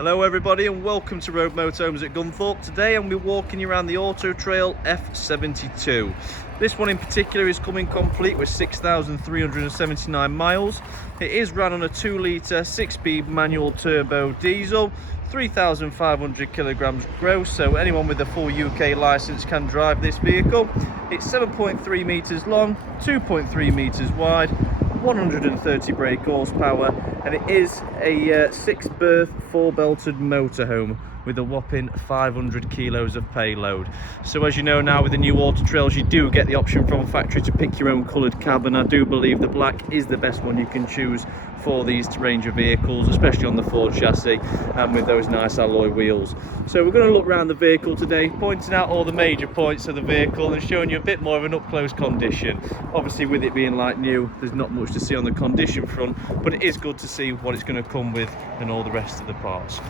Hello everybody and welcome to Rove Motorhomes at Gunthorpe. Today I'm going to be walking you around the AutoTrail F-72. This one in particular is coming complete with 6,379 miles. It is run on a 2-litre 6-speed manual turbo diesel, 3,500 kilograms gross, so anyone with a full UK licence can drive this vehicle. It's 7.3 metres long, 2.3 metres wide, 130 brake horsepower, and it is a 6-berth 4-belted motorhome with a whopping 500 kilos of payload. So as you know now, with the new AutoTrails, you do get the option from factory to pick your own coloured cab, and I do believe the black is the best one you can choose for these range of vehicles, especially on the Ford chassis and with those nice alloy wheels. So we're going to look around the vehicle today, pointing out all the major points of the vehicle and showing you a bit more of an up-close condition. Obviously, with it being like new, there's not much to see on the condition front, but it is good to see what it's going to come with and all the rest of the parts.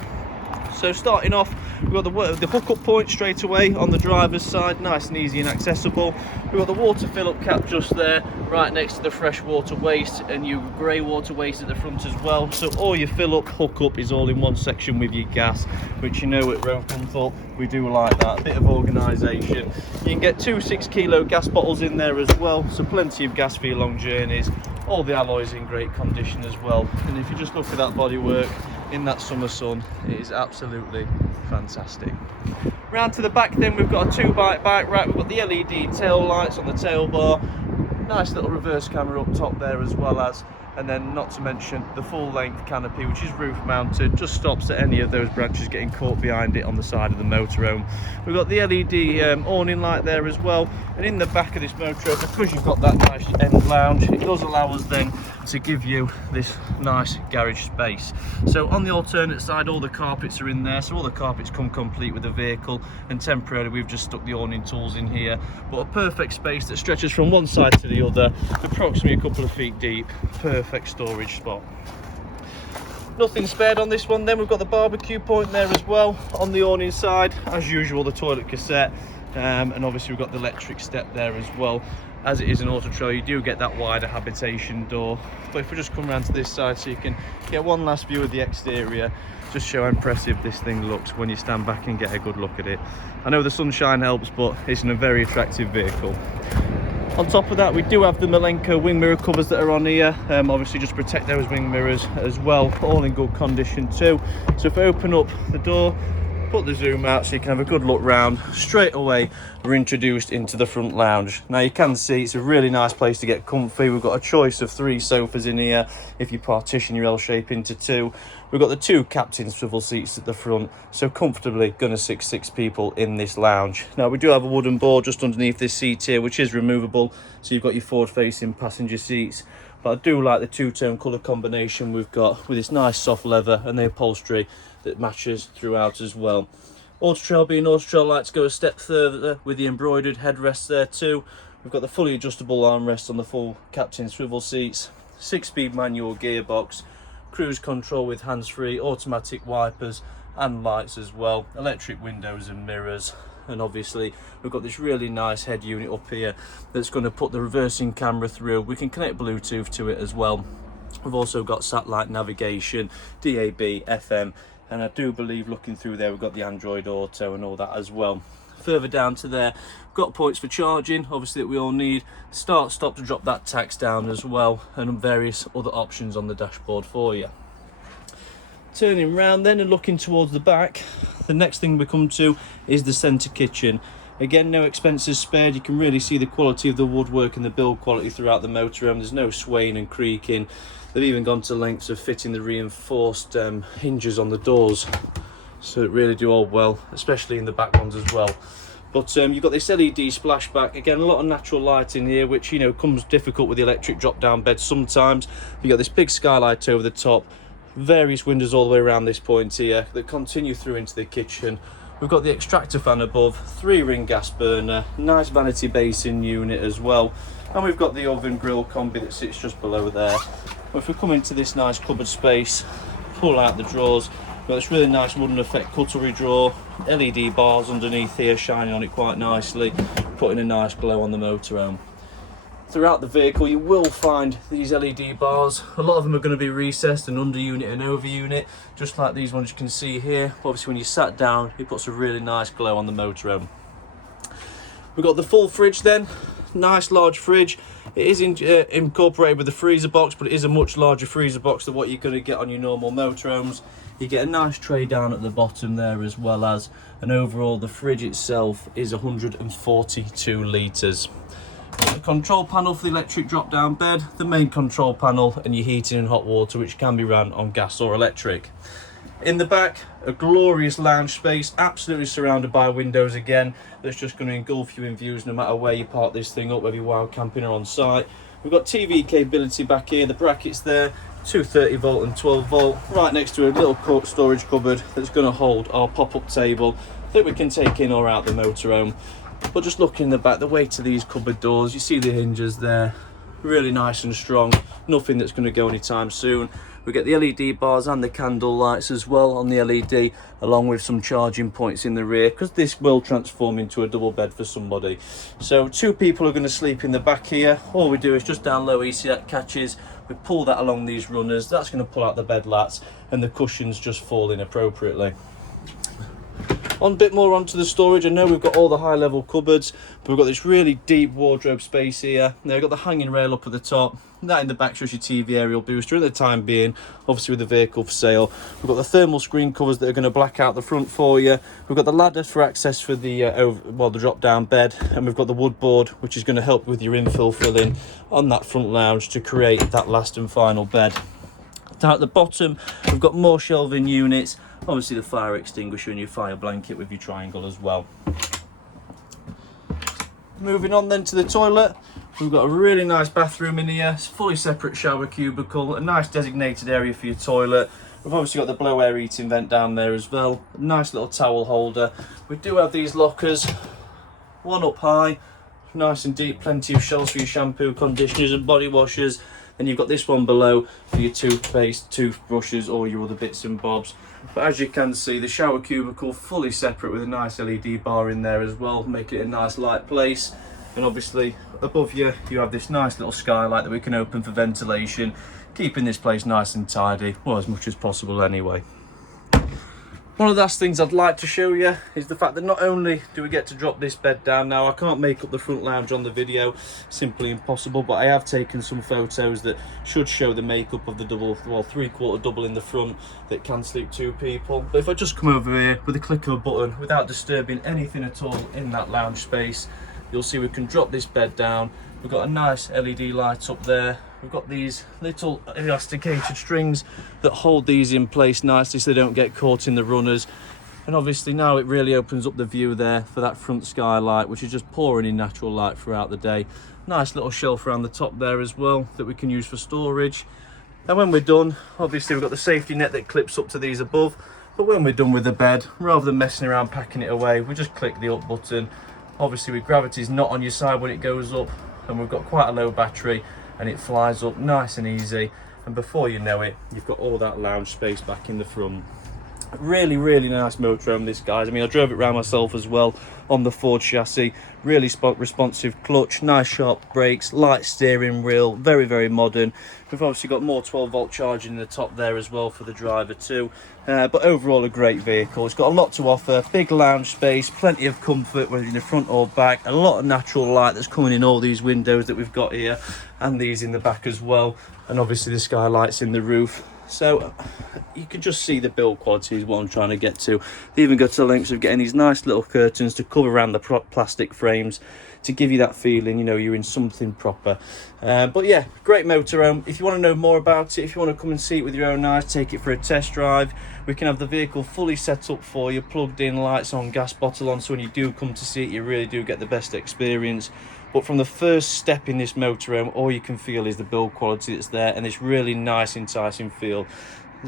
So starting off, we've got the hookup point straight away on the driver's side, nice and easy and accessible. We've got the water fill-up cap just there, right next to the fresh water waste, and your grey water waste at the front as well. So all your fill-up, hookup is all in one section with your gas, which you know at Rove Gunthorpe we do like that, a bit of organisation. You can get 2 6-kilo gas bottles in there as well, so plenty of gas for your long journeys. All the alloys in great condition as well, and if you just look at that bodywork in that summer sun, it is absolutely fantastic. Round to the back then, we've got a 2-bike bike rack. We've got the LED tail lights on the tail bar, nice little reverse camera up top there as well as, and then not to mention the full length canopy, which is roof mounted, just stops at any of those branches getting caught behind it on the side of the motorhome. We've got the LED awning light there as well, and in the back of this motorhome, because you've got that nice end lounge, it does allow us then to give you this nice garage space. So on the alternate side, all the carpets are in there, so all the carpets come complete with the vehicle, and temporarily we've just stuck the awning tools in here, but a perfect space that stretches from one side to the other, approximately a couple of feet deep. Perfect storage spot. Nothing spared on this one then. We've got the barbecue point there as well on the awning side, as usual the toilet cassette, and obviously we've got the electric step there as well. As it is an AutoTrail, you do get that wider habitation door, but if we just come around to this side so you can get one last view of the exterior, just show how impressive this thing looks when you stand back and get a good look at it. I know the sunshine helps, but it's in a very attractive vehicle. On top of that, we do have the Malenko wing mirror covers that are on here, obviously just protect those wing mirrors as well, all in good condition too. So if I open up the door, put the zoom out so you can have a good look round, straight away we're introduced into the front lounge. Now you can see it's a really nice place to get comfy. We've got a choice of 3 sofas in here if you partition your L shape into 2. We've got the 2 captain swivel seats at the front, so comfortably gonna sit 6 people in this lounge. Now we do have a wooden board just underneath this seat here, which is removable, so you've got your forward facing passenger seats. But I do like the 2-tone colour combination we've got with this nice soft leather and the upholstery that matches throughout as well. AutoTrail being AutoTrail, like to go a step further with the embroidered headrests there too. We've got the fully adjustable armrests on the full captain swivel seats, 6-speed manual gearbox, cruise control with hands-free, automatic wipers and lights as well, electric windows and mirrors. And obviously we've got this really nice head unit up here that's going to put the reversing camera through. We can connect Bluetooth to it as well. We've also got satellite navigation, DAB, FM, and I do believe looking through there we've got the Android Auto and all that as well. Further down to there, we've got ports for charging, obviously that we all need, start, stop to drop that tax down as well, and various other options on the dashboard for you. Turning round then and looking towards the back, the next thing we come to is the centre kitchen. Again, no expenses spared. You can really see the quality of the woodwork and the build quality throughout the motorhome. There's no swaying and creaking. They've even gone to lengths of fitting the reinforced hinges on the doors, so it really do hold well, especially in the back ones as well. But you've got this LED splashback, again a lot of natural light in here, which you know comes difficult with the electric drop down bed sometimes. You've got this big skylight over the top, various windows all the way around this point here that continue through into the kitchen. We've got the extractor fan above, 3-ring gas burner, nice vanity basin unit as well, and we've got the oven grill combi that sits just below there. If we come into this nice cupboard space, pull out the drawers, we've got this really nice wooden effect cutlery drawer, LED bars underneath here shining on it quite nicely, putting a nice glow on the motorhome. Throughout the vehicle you will find these LED bars. A lot of them are going to be recessed and under unit and over unit, just like these ones you can see here. Obviously when you sat down it puts a really nice glow on the motorhome. We've got the full fridge then, nice large fridge. It is incorporated with the freezer box, but it is a much larger freezer box than what you're going to get on your normal motorhomes. You get a nice tray down at the bottom there, as well as, and overall the fridge itself is 142 litres. The control panel for the electric drop down bed, the main control panel, and your heating and hot water, which can be run on gas or electric. In the back, a glorious lounge space, absolutely surrounded by windows again. That's just going to engulf you in views no matter where you park this thing up, whether you're wild camping or on site. We've got TV capability back here, the brackets there, 230 volt and 12 volt, right next to a little storage cupboard that's going to hold our pop-up table that we can take in or out the motorhome. But just looking in the back, the weight of these cupboard doors, you see the hinges there, really nice and strong, nothing that's going to go anytime soon. We get the LED bars and the candle lights as well on the LED, along with some charging points in the rear, because this will transform into a double bed for somebody. So 2 people are going to sleep in the back here. All we do is just down low EC catches, we pull that along these runners, that's going to pull out the bed lats, and the cushions just fall in appropriately. On a bit more onto the storage, I know we've got all the high level cupboards, but we've got this really deep wardrobe space here. Now we've got the hanging rail up at the top, that in the back shows your TV aerial booster at the time being, obviously with the vehicle for sale. We've got the thermal screen covers that are going to black out the front for you. We've got the ladder for access for the the drop down bed, and we've got the wood board, which is going to help with your infill filling on that front lounge to create that last and final bed. Down at the bottom we've got more shelving units, obviously the fire extinguisher and your fire blanket with your triangle as well. Moving on then to the toilet, we've got a really nice bathroom in here. It's a fully separate shower cubicle, a nice designated area for your toilet. We've obviously got the blow air heating vent down there as well, a nice little towel holder. We do have these lockers, one up high, nice and deep, plenty of shelves for your shampoo, conditioners and body washers. Then you've got this one below for your toothpaste, toothbrushes, or your other bits and bobs. But as you can see, the shower cubicle fully separate with a nice LED bar in there as well, making it a nice light place. And obviously above you, you have this nice little skylight that we can open for ventilation, keeping this place nice and tidy, well, as much as possible anyway. One of the last things I'd like to show you is the fact that not only do we get to drop this bed down, now I can't make up the front lounge on the video, simply impossible, but I have taken some photos that should show the makeup of the double, well, 3/4 double in the front that can sleep 2 people. But if I just come over here with a click of a button without disturbing anything at all in that lounge space, you'll see we can drop this bed down. We've got a nice LED light up there. We've got these little elasticated strings that hold these in place nicely so they don't get caught in the runners. And obviously now it really opens up the view there for that front skylight, which is just pouring in natural light throughout the day. Nice little shelf around the top there as well that we can use for storage. And when we're done, obviously we've got the safety net that clips up to these above. But when we're done with the bed, rather than messing around packing it away, we just click the up button. Obviously with gravity's not on your side when it goes up, and we've got quite a low battery, and it flies up nice and easy, and before you know it, you've got all that lounge space back in the front. Really nice motorhome this, guys. I mean, I drove it around myself as well on the Ford chassis. Really responsive clutch, nice sharp brakes, light steering wheel, very modern. We've obviously got more 12 volt charging in the top there as well for the driver too. But overall a great vehicle. It's got a lot to offer, big lounge space, plenty of comfort whether in the front or back, a lot of natural light that's coming in all these windows that we've got here, and these in the back as well, and obviously the skylights in the roof. So you can just see the build quality is what I'm trying to get to. They even go to the lengths of getting these nice little curtains to cover around the plastic frames to give you that feeling, you know, you're in something proper. But yeah, great motorhome. If you want to know more about it, if you want to come and see it with your own eyes, take it for a test drive. We can have the vehicle fully set up for you, plugged in, lights on, gas bottle on, so when you do come to see it, you really do get the best experience. But from the first step in this motorhome, all you can feel is the build quality that's there, and this really nice, enticing feel.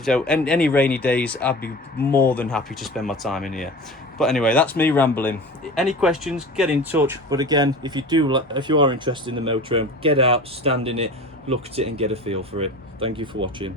So any rainy days, I'd be more than happy to spend my time in here. But anyway, that's me rambling. Any questions, get in touch. But again, if you are interested in the motorhome, get out, stand in it, look at it and get a feel for it. Thank you for watching.